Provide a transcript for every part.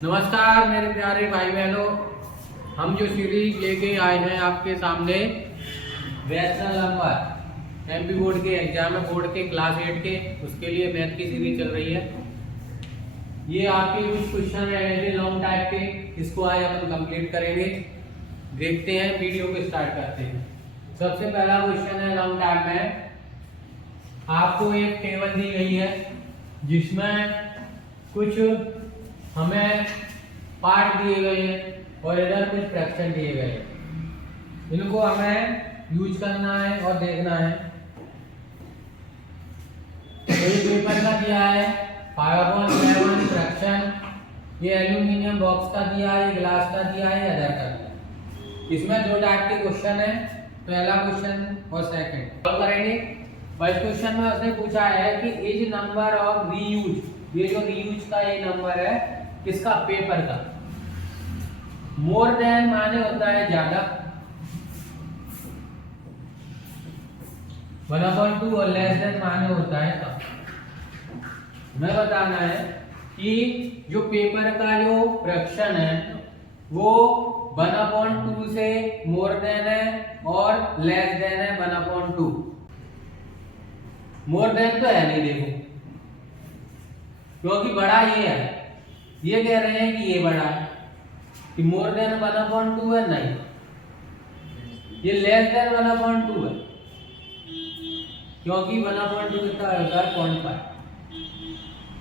नमस्कार मेरे प्यारे भाई बहनों, हम जो सीरीज लेके आए हैं आपके सामने रैशनल नंबर एमपी बोर्ड के एग्जाम है, बोर्ड के क्लास 8 के, उसके लिए मैथ की सीरीज चल रही है। ये आपके कुछ क्वेश्चन है लॉन्ग टाइप के, इसको आज अपन कंप्लीट करेंगे। देखते हैं, वीडियो को स्टार्ट करते हैं। सबसे पहला क्वेश्चन है लॉन्ग टाइप में, आपको एक टेबल दी गई है जिसमें कुछ हमें पार्ट दिए गए हैं और इधर कुछ फ्रैक्शन दिए गए हैं। इनको हमें यूज करना है और देखना है। तो ये पेपर का दिया है 5/11 फ्रैक्शन, ये एल्यूमिनियम बॉक्स का दिया है, ये ग्लास का दिया है, अदर का दिया है। इसमें दो टाइप के क्वेश्चन है, पहला क्वेश्चन और सेकंड सॉल्व करेंगे। फर्स्ट क्वेश्चन में उसने पूछा है कि इज नंबर ऑफ रीयूज, ये जो रीयूज का ये नंबर है किसका, पेपर का। मोर देन माने होता है ज्यादा, 1/2 और लेस देन माने होता है कम। हमें बताना है कि जो पेपर का जो फ्रैक्शन है वो 1/2 से मोर देन है और लेस देन है 1/2। मोर देन तो है नहीं, देखो क्योंकि बड़ा ये है, ये कह रहे हैं कि ये बड़ा है, कि मोर देन 1/2 है, नहीं ये लेस देन 1/2 है, क्योंकि 1/2 कितना होता है 0.5।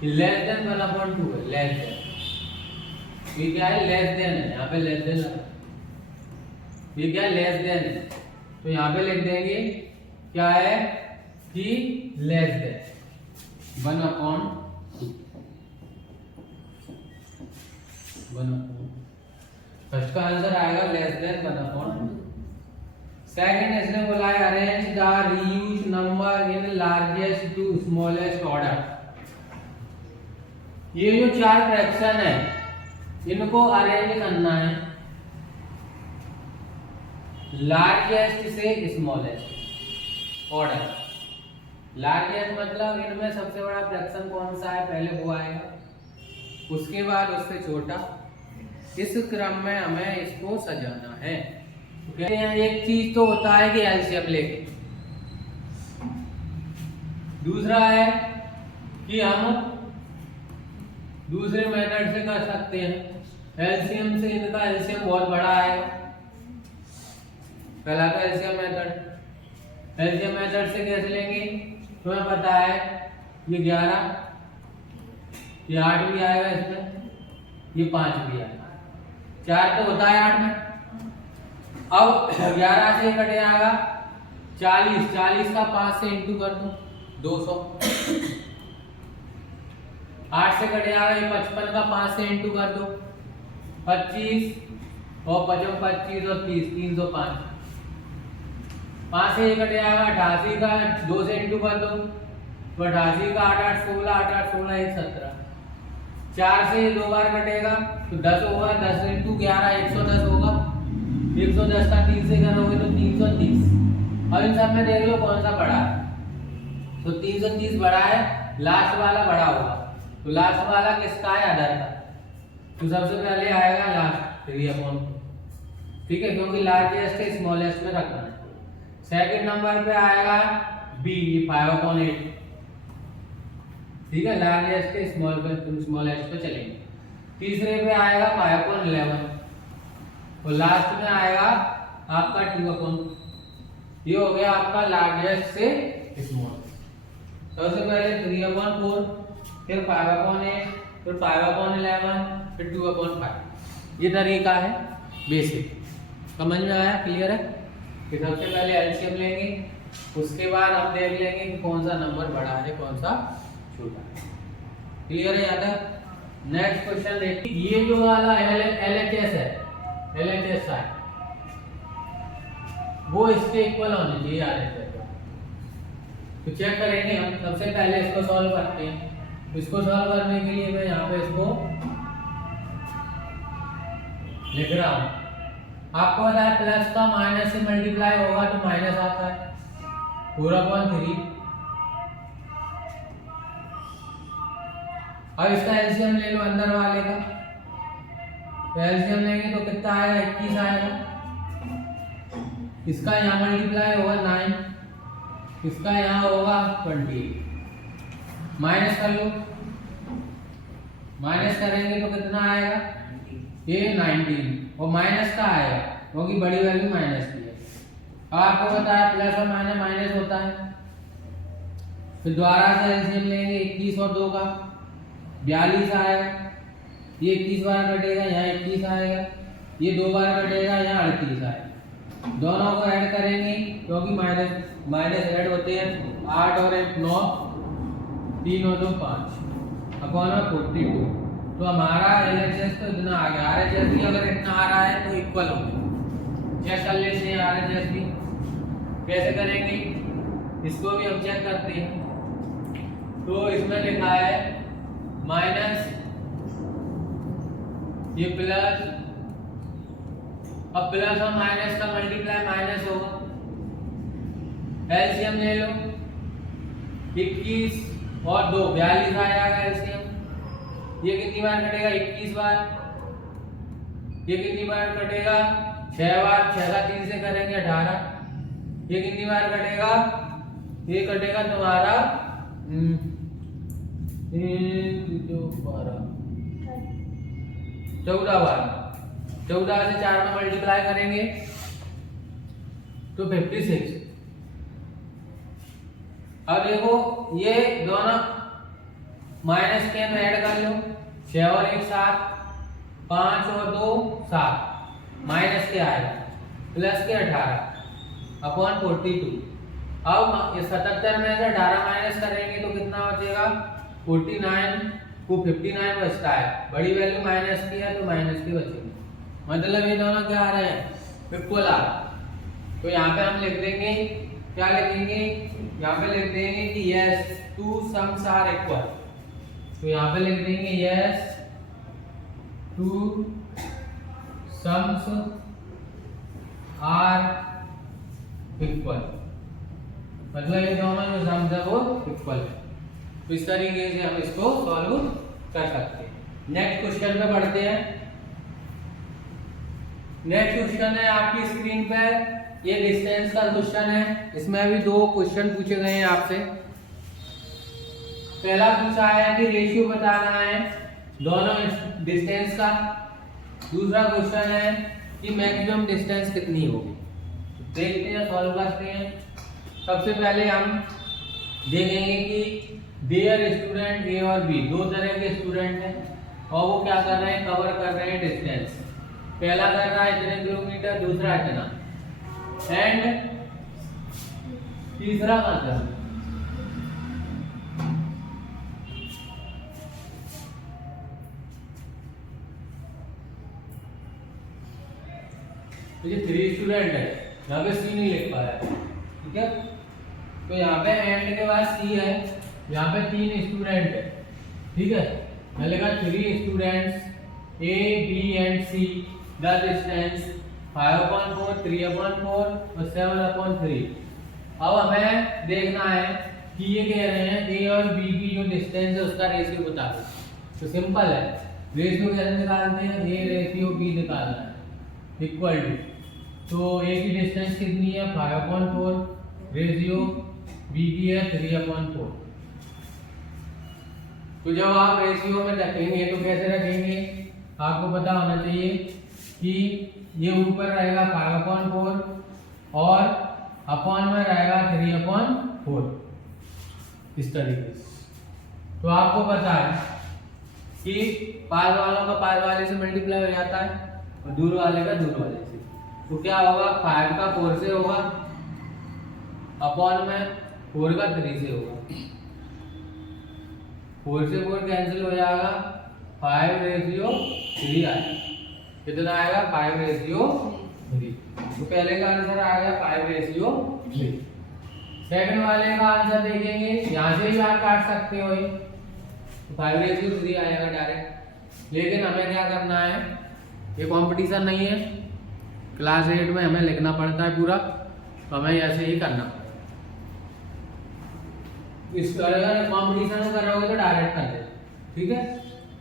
ये लेस देन 1/2 है, लेस देन, ये क्या है, लेस देन है, यहाँ पे लेस देन है, ये क्या है, लेस देन है, तो यहाँ पे लिख देंगे क्या है कि लेस देन 1/2। फर्स्ट का आंसर आएगा लेस देन 1/2। सेकंड इसने बोला है arrange the reuse number in largest to smallest order. ये जो चार फ्रैक्शन है इनको अरेंज करना है लार्जेस्ट से स्मॉलेस्ट ऑर्डर। लार्जेस्ट मतलब इनमें सबसे बड़ा फ्रैक्शन कौन सा है, पहले वो आएगा, उसके बाद उससे छोटा, इस क्रम में हमें इसको सजाना है। कहते हैं एक चीज तो होता है कि एलसीएम लेके, दूसरा है कि हम दूसरे मेथड से कर सकते हैं। एलसीएम से इनका एलसीएम बहुत बड़ा है, पहला तो एलसीएम मेथड। एलसीएम मेथड से कैसे लेंगे, तुम्हें पता है ये 11, ये 8 भी आएगा इसमें, ये 5 भी आएगा, 4 तो होता है 8 में। अब 11 से कटे आएगा 40, 40 का 5 से इंटू कर दो 200। 8 से कटे आएगा ये 55 का 5 से इंटू कर दो 25 और 55 25 और 30 305। 5 से ये कटे आएगा 88 का 2 से इंटू कर दो तो 88 का 8 8 16 8 8 16 1 17। 4 से 2 बार कटेगा तो 10 होगा, 10 इंटू 11 110 होगा, 110 का 3 से करोगे तो 330। अब इन सब में देख लो कौन सा बड़ा है, तो 330 बड़ा है, लास्ट वाला बड़ा होगा, तो लास्ट वाला किसका है, अदर का, तो सबसे पहले आएगा लास्ट 3/4, ठीक है, क्योंकि लार्जेस्ट से स्मॉलेस्ट में रखना है। सेकंड नंबर पे आएगा बी 5/8, ठीक है, लार्जेस्ट के स्मॉलेस्ट पे चलेंगे। तीसरे पे आएगा 5/11 और लास्ट में आएगा आपका 2/, ये हो गया आपका लार्जेस्ट से स्मॉलेस्ट। सबसे पहले 3/4, फिर 5/8, फिर 5/11, फिर 2/5। ये तरीका है बेसिक, समझ में आया, क्लियर है। कि सबसे पहले एलसीएम लेंगे, उसके बाद हम देख लेंगे कि कौन सा नंबर बड़ा है कौन सा छोटा है, क्लियर है। याद है। नेक्स्ट क्वेश्चन देखिए, ये जो वाला एलएचएस है, एलएचएस है वो इसके इक्वल होने चाहिए आरएचएस, तो चेक करेंगे हम। सबसे पहले इसको सॉल्व करते हैं। इसको सॉल्व करने के लिए मैं यहाँ पे इसको लिख रहा हूँ। आपको पता है प्लस का माइनस से मल्टीप्लाई होगा तो माइनस आता है 4/3। अब इसका एलसीएम ले लो अंदर वाले का, तो एलसीएम लेंगे तो कितना आएगा, 21 आएगा। इसका यहाँ मल्टीप्लाई होगा 9, इसका यहाँ होगा 28। माइनस कर लो, माइनस करेंगे तो कितना आएगा, ये 19 और माइनस का आएगा क्योंकि बड़ी वैल्यू माइनस की है। अब आपको पता है प्लस और माइनस माइनस होता है। फिर दोबारा से एलसीएम लेंगे 21 और 2 का 42 आएगा। ये 21 बार कटेगा, यहाँ 21 आएगा, ये 2 बार कटेगा, यहाँ 38 आएगा। दोनों को ऐड करेंगे क्योंकि माइनस माइनस ऐड होते हैं। 8 और 1 9, 3 और 2 5 अपॉन 42। तो हमारा एलएचएस तो इतना आ गया। आरएचएस भी अगर इतना आ रहा है तो इक्वल होगा। चेक कर लेते हैं आरएचएस भी कैसे करेंगे, इसको भी हम चेक करते हैं। तो इसमें लिखा है माइनस, ये प्लस, अब प्लस और माइनस का मल्टीप्लाई माइनस होगा। एलसीएम ले लो, 21 और 2 42 आ जाएगा एलसीएम। ये कितनी बार कटेगा, 21 बार। ये कितनी बार कटेगा, 6 बार। 6 का 3 से करेंगे 18। ये कितनी बार कटेगा, ये कटेगा तुम्हारा 14 बार। 14 से 4 में मल्टीप्लाई करेंगे तो 56। अब देखो ये दोनों माइनस के में ऐड कर लो, 6 और 1 7, 5 और 2 7, माइनस के आएगा प्लस के 18 अपॉन 42। अब 77 में से 18 माइनस करेंगे तो कितना बचेगा, 49 को 59 बचता है। बड़ी वैल्यू माइनस की है तो माइनस के बचेंगे, मतलब ये दोनों क्या आ रहे हैं, इक्वल आ रहे हैं। तो यहाँ पे हम लिख देंगे, क्या लिखेंगे, यहाँ पे लिख देंगे कि yes two sums are equal. तो यहाँ पे लिख देंगे yes two sums are equal, मतलब ये दोनों जो सम्स है वो इक्वल है। तो इस तरीके से हम इसको सॉल्व कर सकते हैं। नेक्स्ट क्वेश्चन पे बढ़ते हैं। नेक्स्ट क्वेश्चन है आपकी स्क्रीन पे, ये डिस्टेंस का क्वेश्चन है। इसमें भी 2 क्वेश्चन पूछे गए हैं आपसे। पहला पूछा है कि रेशियो बताना है दोनों डिस्टेंस का। दूसरा क्वेश्चन है कि मैक्सिमम डिस्टेंस कितनी होगी। देखते हैं, सॉल्व करते हैं। सबसे पहले हम देखेंगे कि देयर स्टूडेंट ए और बी, 2 तरह के स्टूडेंट हैं और वो क्या कर रहे हैं, कवर कर रहे हैं डिस्टेंस। पहला कर रहा है इतने किलोमीटर, दूसरा इतना, एंड तीसरा मतलब ये 3 स्टूडेंट है, यहाँ पे सी नहीं लिख पाया, ठीक है। तो यहाँ पे एंड के बाद सी है, यहाँ पे 3 स्टूडेंट है, ठीक है। मैं लिखा 3 students A B and C, the distance 5/4, 3/4 और 7/3। अब हमें देखना है कि ये कह रहे हैं ए और बी की जो डिस्टेंस है उसका रेशियो बता दो। तो सिंपल है, रेशियो कैसे निकालते हैं, ए रेशियो बी निकालना है, इक्वल टू, तो ए की डिस्टेंस कितनी है 5/4, रेशियो बी की है 3/4। तो जब आप रेशियो में रखेंगे तो कैसे रखेंगे, आपको पता होना चाहिए कि ये ऊपर रहेगा 5/4 और अपॉन में रहेगा 3/4, इस तरीके से। तो आपको पता है कि पास वालों का पास वाले से मल्टीप्लाई हो जाता है और दूर वाले का दूर वाले से। तो क्या होगा, 5 का 4 से होगा, अपॉन में 4 का 3 से होगा। 4 से 4 कैंसिल हो जाएगा, 5/3 आएगा। कितना आएगा, 5/3। तो पहले का आंसर आएगा 5/3। सेकंड वाले का आंसर देखेंगे, यहाँ से भी आप काट सकते हो, ये 5/3 आएगा डायरेक्ट। लेकिन हमें क्या करना है, ये कंपटीशन नहीं है, क्लास 8 में हमें लिखना पड़ता है पूरा, तो हमें ऐसे ही करना पड़ेगा। इस अगर कंपटीशन में कर रहे हो तो डायरेक्ट कर दे, ठीक है।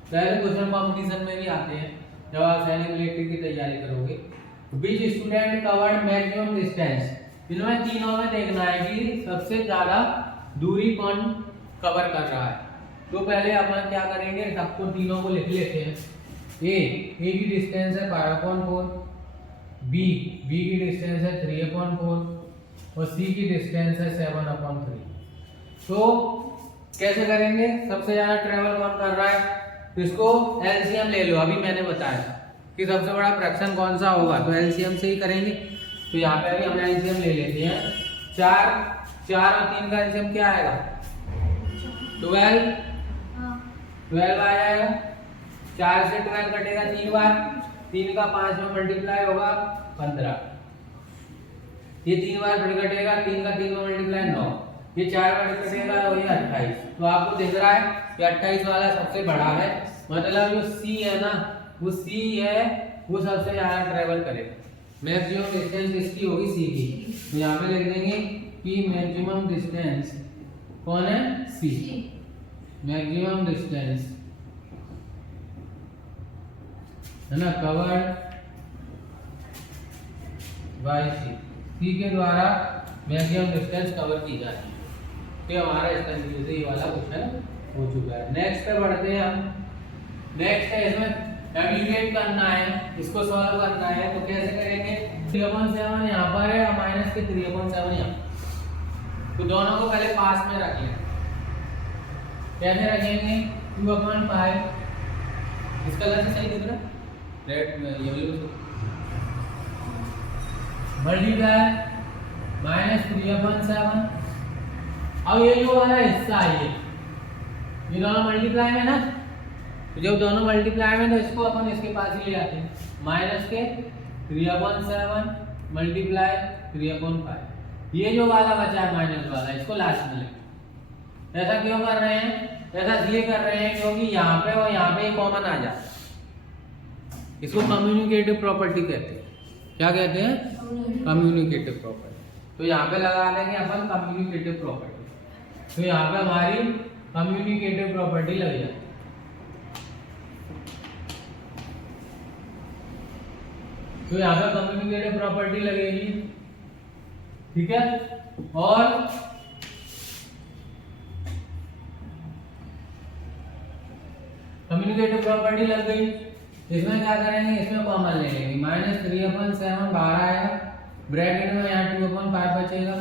पहले क्वेश्चन कंपटीशन में भी आते हैं, जब आप सैनिक मिलिट्री की तैयारी करोगे। Which student covered maximum distance, इनमें तीनों में देखना है कि सबसे ज्यादा दूरी कौन कवर कर रहा है। तो पहले अपन क्या करेंगे, सबको तीनों को लिख लेते हैं। ए की डिस्टेंस है 5/4, बी की डिस्टेंस है 3/4 और सी की डिस्टेंस है 7/3। तो कैसे करेंगे, सबसे ज्यादा ट्रेवल कौन कर रहा है, तो इसको एलसीएम ले लो। अभी मैंने बताया कि सबसे बड़ा फ्रैक्शन कौन सा होगा, तो एलसीएम से ही करेंगे। तो यहाँ पे अभी हम एलसीएम ले लेते हैं। 4 और 3 का एलसीएम क्या आएगा, 12 आ जाएगा। 4 से 12 कटेगा 3 बार, 3 का 5 में मल्टीप्लाई होगा 15, ये 3 बार फिर कटेगा, 3 का 3 में मल्टीप्लाई 9, ये 4 बार कटेगा और ये 28। तो आपको दिख रहा है कि 28 वाला सबसे बड़ा है, मतलब जो सी है ना, वो सी है, वो सबसे ज्यादा ट्रेवल करेगा। मैक्सिमम डिस्टेंस इसकी होगी सी की, तो यहाँ पे लिख देंगे कि मैक्सिमम डिस्टेंस कौन है, सी। मैक्सिमम डिस्टेंस है ना कवर्ड बाय सी के द्वारा मैक्सिमम डिस्टेंस कवर की जाती है। तो हमारा इस तरीके से ये वाला क्वेश्चन हो चुका है। नेक्स्ट पे बढ़ते हैं हम। नेक्स्ट है इसमें एग्रीगेट करना है, इसको सॉल्व करना है। तो कैसे करेंगे, 3/7 यहाँ पर है और माइनस के 3/7 यहाँ, तो दोनों को पहले पास में रख लें। कैसे रखेंगे, 2/5, इस कलर से सही दिख रहा है, रेड येलो, मल्टीप्लाई -3/7। अब ये जो वाला हिस्सा है, ये दोनों मल्टीप्लाई में ना, तो जब दोनों मल्टीप्लाई में तो इसको अपन इसके पास ही ले आते हैं, माइनस के 3/7 मल्टीप्लाई 3/5। ये जो वाला बचा है माइनस वाला, इसको लास्ट में लेंगे। ऐसा क्यों कर रहे हैं, ऐसा इसलिए कर रहे हैं क्योंकि यहाँ पे और यहाँ पे कॉमन आ जाता है। इसको कम्युनिकेटिव प्रॉपर्टी कहते हैं। क्या कहते हैं, कम्युनिकेटिव प्रॉपर्टी। तो यहाँ पे लगा देंगे अपन कम्युनिकेटिव प्रॉपर्टी, तो यहाँ पे हमारी कम्युनिकेटिव प्रॉपर्टी लग जाती है। तो यहाँ पे कम्युनिकेटिव प्रॉपर्टी लगेगी, ठीक है। और कम्युनिकेटिव प्रॉपर्टी लग गई, इसमें क्या करेंगे, इसमें कॉमन ले लेंगे। -3/7 बाहर आएगा, ब्रैकेट में यहाँ 2/5 बचेगा,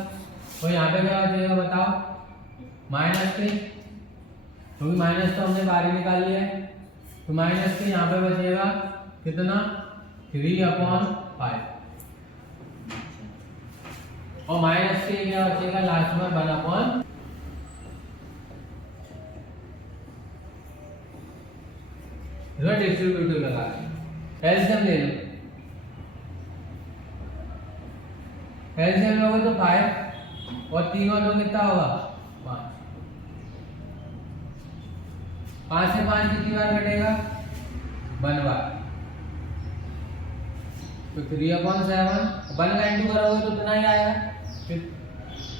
और यहाँ पे क्या बचेगा बताओ, -3, क्योंकि माइनस तो हमने बाहर ही निकाल लिया है, तो -3 यहाँ पे बचेगा कितना, 3/5, और माइनस के क्या बचेगा लास्ट में 1/, डिस्ट्रीब्यूटिव लगा एलसीएम ले लो। एलसीएम लोगे तो 5 और 3 और 2 कितना होगा, 5। 5 से 5 कितनी बार कटेगा, 1 बार, तो 3/7, 1 का इंटू करोगे तो इतना ही आएगा, फिर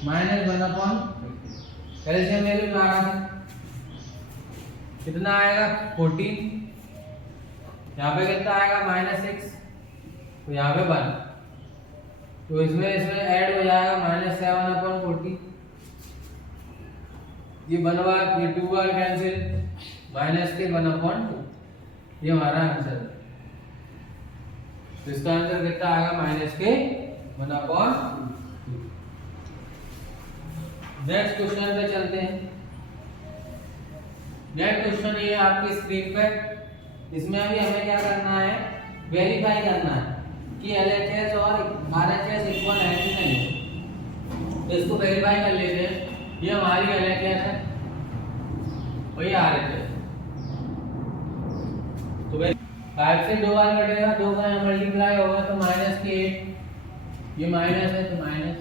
-1/50। एलसीएम ले लो 12 कितना आएगा, 14। यहाँ पे कितना आएगा, -6, तो यहाँ पे 1, तो इसमें ऐड हो जाएगा -7/40। ये 1 बार, ये 2 बार कैंसिल, माइनस के 1/2, ये हमारा आंसर है। तो इसका आंसर कितना आएगा, -1/2। नेक्स्ट क्वेश्चन पे चलते हैं। नेक्स्ट क्वेश्चन ये आपकी स्क्रीन पे, इसमें अभी हमें क्या करना है, वेरीफाई करना है कि LHS और RHS इक्वल है कि नहीं। तो इसको वेरीफाई कर लेते हैं। ये हमारी LHS है और ये RHS। तो 5 से 2 बार कटेगा, 2 का यहाँ मल्टीप्लाई होगा तो -8, ये माइनस है तो माइनस,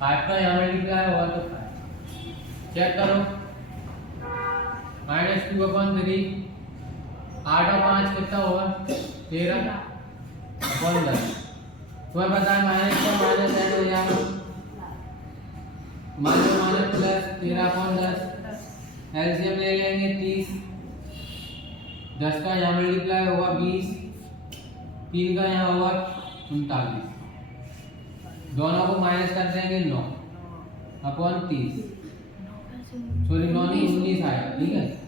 5 का यहाँ मल्टीप्लाई होगा तो 5। चेक करो, -2/3, 8 और 5 कितना होगा, 13/10। तुम्हें पता है माइनस का माइनस ऐड हो जाएगा, माइनस प्लस 13/10। एलसीएम ले लेंगे 30, 10 का यहाँ मल्टीप्लाई होगा 20, 3 का यहाँ होगा 39, दोनों को माइनस कर देंगे 9 अपॉन 30, सॉरी 9 नहीं 19 आएगा, ठीक है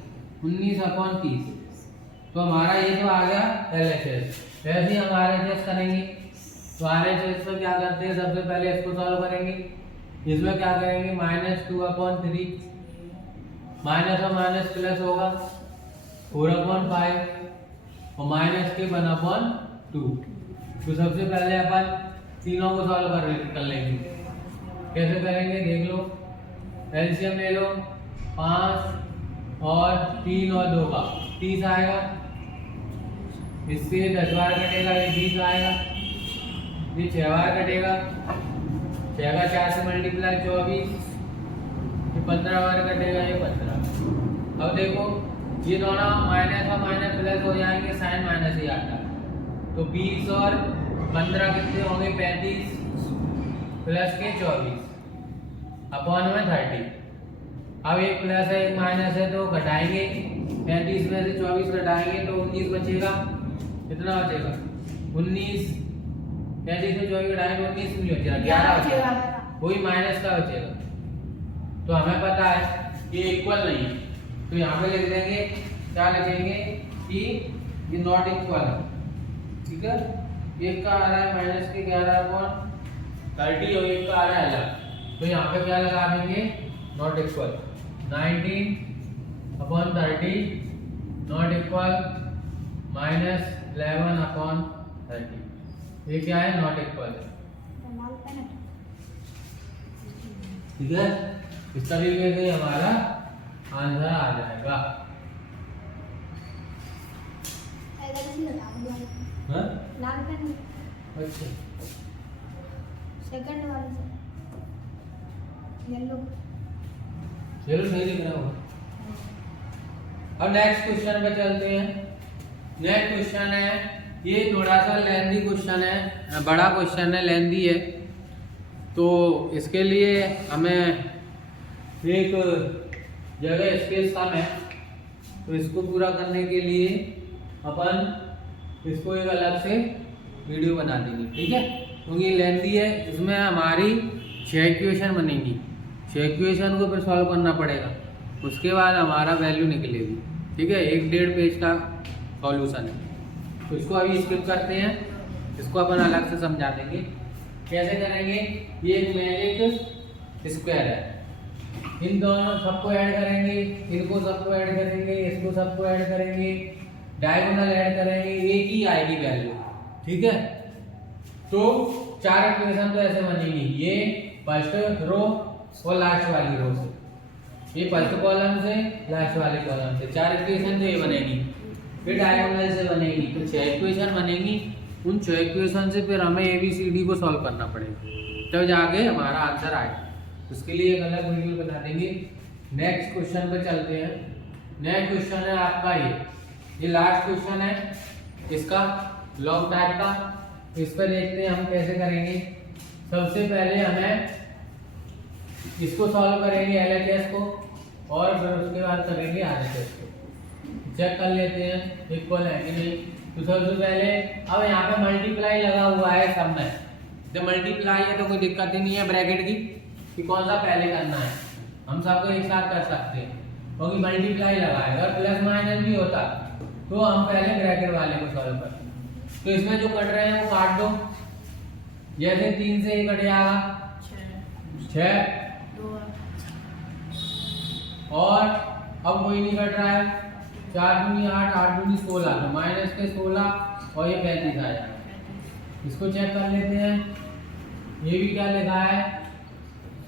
19 अपॉन 30। तो हमारा ये तो आ गया LHS। वैसे ही हम RHS करेंगे, तो RHS में क्या करते हैं, सबसे पहले इसको सॉल्व करेंगे। इसमें क्या करेंगे, -2/3, माइनस और माइनस प्लस होगा 4/5 और माइनस के 1/2। तो सबसे पहले अपन तीनों को सॉल्व कर लेंगे। कैसे करेंगे देख लो, एलसीएम ले लो, 5 और 3 और 2 का 30 आएगा, इससे 10 बार कटेगा, ये 20 आएगा, ये 6 बार कटेगा, 6 का 4 से मल्टीप्लाई 24, ये 15 बार कटेगा, ये 15। अब देखो ये दोनों माइनस और माइनस प्लस हो जाएंगे, साइन माइनस ही आता है, तो 20 और 15 कितने होंगे, 35 प्लस के 24 अपॉन में 30। अब एक प्लस है एक माइनस है, तो घटाएंगे, 35 में से 24 घटाएंगे तो 19 बचेगा। कितना बचेगा 19, 35 में 24 घटाएंगे 19 नहीं बचेगा, 11 बचेगा, वही माइनस का बचेगा। तो हमें पता है ये इक्वल नहीं है, तो यहाँ पे लिख देंगे, क्या लिखेंगे कि ये नॉट इक्वल है, ठीक है। एक का आ रहा है माइनस के 11/30 और एक का आ रहा है अलग, तो यहाँ पे क्या लगा देंगे, नॉट इक्वल, 19/30 नॉट इक्वल -11/30, ये क्या है, नॉट इक्वल, ठीक है। इस तरीके से हमारा आंसर आ जाएगा। अच्छा सेकंड वाले से येलो सही लिख रहा हूँ। अब नेक्स्ट क्वेश्चन पे चलते हैं। नेक्स्ट क्वेश्चन है, ये थोड़ा सा लेंथी क्वेश्चन है, बड़ा क्वेश्चन है, लेंथी है, तो इसके लिए हमें एक जगह स्पेस कम है, तो इसको पूरा करने के लिए अपन इसको एक अलग से वीडियो बना देंगे, ठीक है, क्योंकि लेंथी है। इसमें हमारी 6 इक्वेशन बनेंगी, 6 इक्वेशन को फिर सॉल्व करना पड़ेगा, उसके बाद हमारा वैल्यू निकलेगी, ठीक है। 1.5 पेज का सॉल्यूशन है, तो इसको अभी स्किप करते हैं, इसको अपन अलग से समझा देंगे कैसे करेंगे। ये एक मैजिक स्क्वायर है, इन दोनों सबको ऐड करेंगे, इनको सबको ऐड करेंगे, इसको सबको ऐड करेंगे, डायगोनल ऐड करेंगे, एक ही आएगी वैल्यू, ठीक है। तो 4 इक्वेशन तो ऐसे बनेगी, ये फर्स्ट रो और लास्ट वाली रो से, ये फर्स्ट कॉलम से लास्ट वाले कॉलम से 4 इक्वेशन तो ये बनेगी, फिर डायगोनल से बनेगी, तो 6 इक्वेशन बनेगी। उन 6 इक्वेशन से फिर हमें ABCD को सॉल्व करना पड़ेगा, तब जाके हमारा आंसर आएगा। उसके लिए एक अलग वीडियो बना देंगे। नेक्स्ट क्वेश्चन पे चलते हैं। नेक्स्ट क्वेश्चन है आपका ये लास्ट क्वेश्चन है इसका, लॉग टाइप का। इस पर देखते हैं हम कैसे करेंगे। सबसे पहले हमें इसको सॉल्व करेंगे LHS को, और फिर उसके बाद करेंगे RHS को, चेक कर लेते हैं इक्वल है कि नहीं। तो सबसे पहले अब यहाँ पे मल्टीप्लाई लगा हुआ है सब में, जब मल्टीप्लाई है तो कोई दिक्कत ही नहीं है ब्रैकेट की कि कौन सा पहले करना है, हम सबको एक साथ कर सकते हैं, क्योंकि मल्टीप्लाई लगा है। अगर प्लस माइनस भी होता तो हम पहले ब्रैकेट वाले को सॉल्व करते। तो इसमें जो कट रहे हैं वो काट दो, जैसे 3 से ये कट जाएगा 6, और अब कोई नहीं कट रहा है, 4 दूनी 8, 8 दूनी 16, तो माइनस के 16 और ये 35 आ जाएगा। इसको चेक कर लेते हैं, ये भी क्या लिखा है,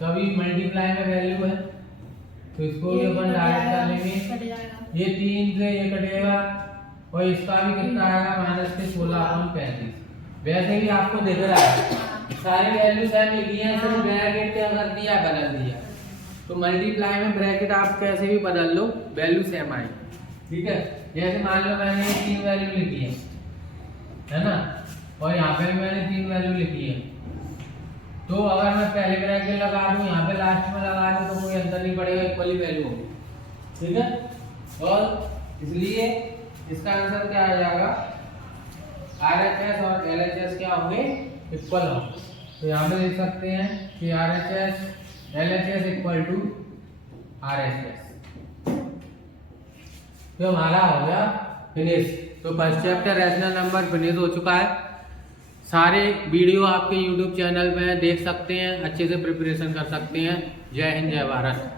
सभी मल्टीप्लाई में वैल्यू है, तो इसको भी अपन डायरेक्ट कर लेंगे। ये 3 से ये कटेगा, और इसका भी कितना आएगा, माइनस के 16/35। वैसे ही आपको दिख रहा है सारी वैल्यू सेम लिखी है, सिर्फ ब्रैकेट क्या कर दिया, बदल दिया। तो मल्टीप्लाई में ब्रैकेट आप कैसे भी बदल लो, वैल्यू सेम आएगी, ठीक है। जैसे मान लो मैंने 3 वैल्यू लिखी है ना, और यहाँ पे भी मैंने 3 वैल्यू लिखी है, तो अगर मैं पहले ब्रैकेट लगा दूं, यहाँ पे लास्ट में लगा दूं, तो कोई अंतर नहीं पड़ेगा, इक्वली वैल्यू होगी, ठीक है। और इसलिए इसका आंसर क्या आ जाएगा, RHS और LHS क्या होंगे, इक्वल होंगे। तो यहाँ पे देख सकते हैं कि RHS LHS equal to RHS। तो हमारा हो गया फिनिश। तो first chapter rational number finish हो चुका है। सारे वीडियो आपके YouTube चैनल पे देख सकते हैं, अच्छे से प्रिपरेशन कर सकते हैं। जय हिंद, जय भारत।